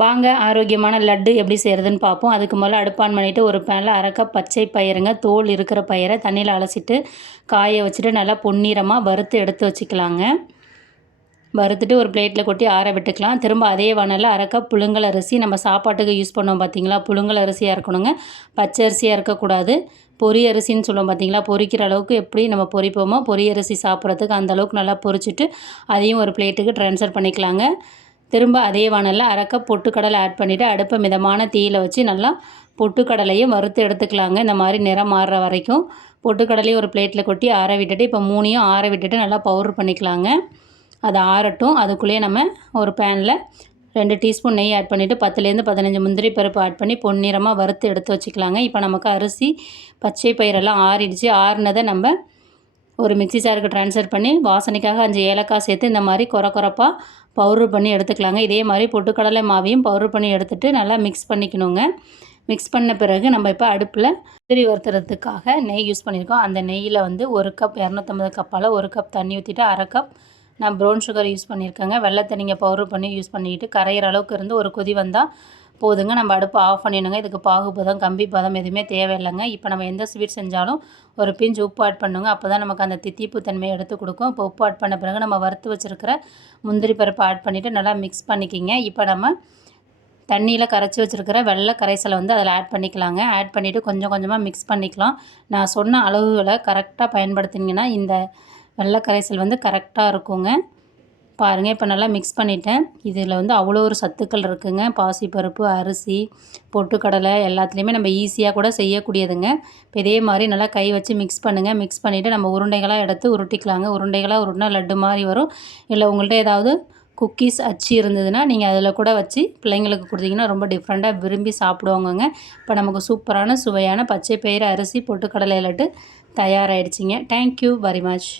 வாங்க ஆரோக்கியமான லட்டு எப்படி செய்கிறதுன்னு பார்ப்போம். அதுக்கு முதல்ல அடுப்பு ஆன் பண்ணிவிட்டு ஒரு பேனில் 1/2 கப் பச்சை பயிறுங்க, தோல் இருக்கிற பயிரை தண்ணியில் அலசிட்டு காய வச்சுட்டு நல்லா பொன்னிறமாக வறுத்து எடுத்து வச்சுக்கலாங்க. வறுத்துட்டு ஒரு பிளேட்டில் கொட்டி ஆற விட்டுக்கலாம். திரும்ப அதே வானலில் 1/2 கப் புழுங்கல் அரிசி, நம்ம சாப்பாட்டுக்கு யூஸ் பண்ணோம் பார்த்தீங்களா, புழுங்கல் அரிசியாக இருக்கணுங்க, பச்சை அரிசியாக இருக்கக்கூடாது. பொரி அரிசின்னு சொல்லுவோம் பார்த்தீங்களா, பொரிக்கிற அளவுக்கு எப்படி நம்ம பொரிப்போமோ பொரி அரிசி சாப்பிட்றதுக்கு அந்தளவுக்கு நல்லா பொரிச்சிட்டு அதையும் ஒரு பிளேட்டுக்கு ட்ரான்ஸ்ஃபர் பண்ணிக்கலாங்க. திரும்ப அதே வானலில் 1/2 கப் பொட்டுக்கடலை ஆட் பண்ணிவிட்டு அடுப்பை மிதமான தீயில் வச்சு நல்லா பொட்டுக்கடலையும் வறுத்து எடுத்துக்கலாங்க. இந்த மாதிரி நிறம் மாறுற வரைக்கும் பொட்டுக்கடலையும் ஒரு பிளேட்டில் கொட்டி ஆற விட்டுட்டு, இப்போ 3யும் ஆற விட்டுட்டு நல்லா பவுடர் பண்ணிக்கலாங்க. அது ஆறட்டும். அதுக்குள்ளேயே நம்ம ஒரு பேனில் 2 டீஸ்பூன் நெய் ஆட் பண்ணிவிட்டு 10லேருந்து 15 முந்திரி பருப்பு ஆட் பண்ணி பொன்னிறமாக வறுத்து எடுத்து வச்சுக்கலாங்க. இப்போ நமக்கு அரிசி பச்சை பயிரெல்லாம் ஆறிடுச்சு. ஆறுனதை நம்ம ஒரு மிக்ஸி ஜாருக்கு ட்ரான்ஸ்ஃபர் பண்ணி வாசனைக்காக 5 ஏலக்காய் சேர்த்து இந்த மாதிரி கொரப்பாக பவுட்ரு பண்ணி எடுத்துக்கலாங்க. இதே மாதிரி பொட்டுக்கடலை மாவையும் பவுட்ரு பண்ணி எடுத்துகிட்டு நல்லா மிக்ஸ் பண்ணிக்கணுங்க. மிக்ஸ் பண்ண பிறகு நம்ம இப்போ அடுப்பில் முந்திரி வறுத்துறதுக்காக நெய் யூஸ் பண்ணியிருக்கோம். அந்த நெய்யில் வந்து 1 கப் 250 கப்பால் 1 கப் தண்ணி ஊற்றிட்டு 1/2 கப் நான் ப்ரௌன் சுகர் யூஸ் பண்ணியிருக்கேங்க. வெல்லத்தை நீங்கள் பவுட்ரு பண்ணி யூஸ் பண்ணிக்கிட்டு கரையிற அளவுக்கு இருந்து ஒரு கொதி வந்தால் போதுங்க. நம்ம அடுப்பு ஆஃப் பண்ணிடணுங்க. இதுக்கு பாகுபதம் கம்பி பதம் எதுவுமே தேவையில்லைங்க. இப்போ நம்ம எந்த ஸ்வீட் செஞ்சாலும் ஒரு பிஞ்ச் உப்பு ஆட் பண்ணுங்க. அப்போ தான் நமக்கு அந்த தித்திப்பு தன்மையை எடுத்து கொடுக்கும். இப்போ உப்பு ஆட் பண்ண பிறகு நம்ம வறுத்து வச்சுருக்கிற முந்திரி பருப்பை ஆட் பண்ணிவிட்டு நல்லா மிக்ஸ் பண்ணிக்கிங்க. இப்போ நம்ம தண்ணியில் கரைச்சி வச்சுருக்கிற வெள்ளை கரைசலை வந்து அதில் ஆட் பண்ணிக்கலாங்க. ஆட் பண்ணிவிட்டு கொஞ்சம் கொஞ்சமாக மிக்ஸ் பண்ணிக்கலாம். நான் சொன்ன அளவுகளை கரெக்டாக பயன்படுத்தினீங்கன்னா இந்த வெள்ளை கரைசல் வந்து கரெக்டாக இருக்குங்க. பாருங்கள், இப்போ நல்லா மிக்ஸ் பண்ணிட்டேன். இதில் வந்து அவ்வளோ ஒரு சத்துக்கள் இருக்குதுங்க. பாசிப்பருப்பு, அரிசி, பொட்டுக்கடலை எல்லாத்துலேயுமே நம்ம ஈஸியாக கூட செய்யக்கூடியதுங்க. இப்போ இதே மாதிரி நல்லா கை வச்சு மிக்ஸ் பண்ணுங்கள். மிக்ஸ் பண்ணிவிட்டு நம்ம உருண்டைகளாக எடுத்து உருட்டிக்கலாங்க. உருண்டைகளாக உருட்டினா லட்டு மாதிரி வரும். இல்லை உங்கள்கிட்ட ஏதாவது குக்கீஸ் அச்சு இருந்ததுன்னா நீங்கள் அதில் கூட வச்சு பிள்ளைங்களுக்கு கொடுத்தீங்கன்னா ரொம்ப டிஃப்ரெண்ட்டாக விரும்பி சாப்பிடுவாங்கங்க. இப்போ நமக்கு சூப்பரான சுவையான பச்சை பயிறு அரிசி பொட்டுக்கடலை லட்டு தயாராகிடுச்சிங்க. Thank you very much.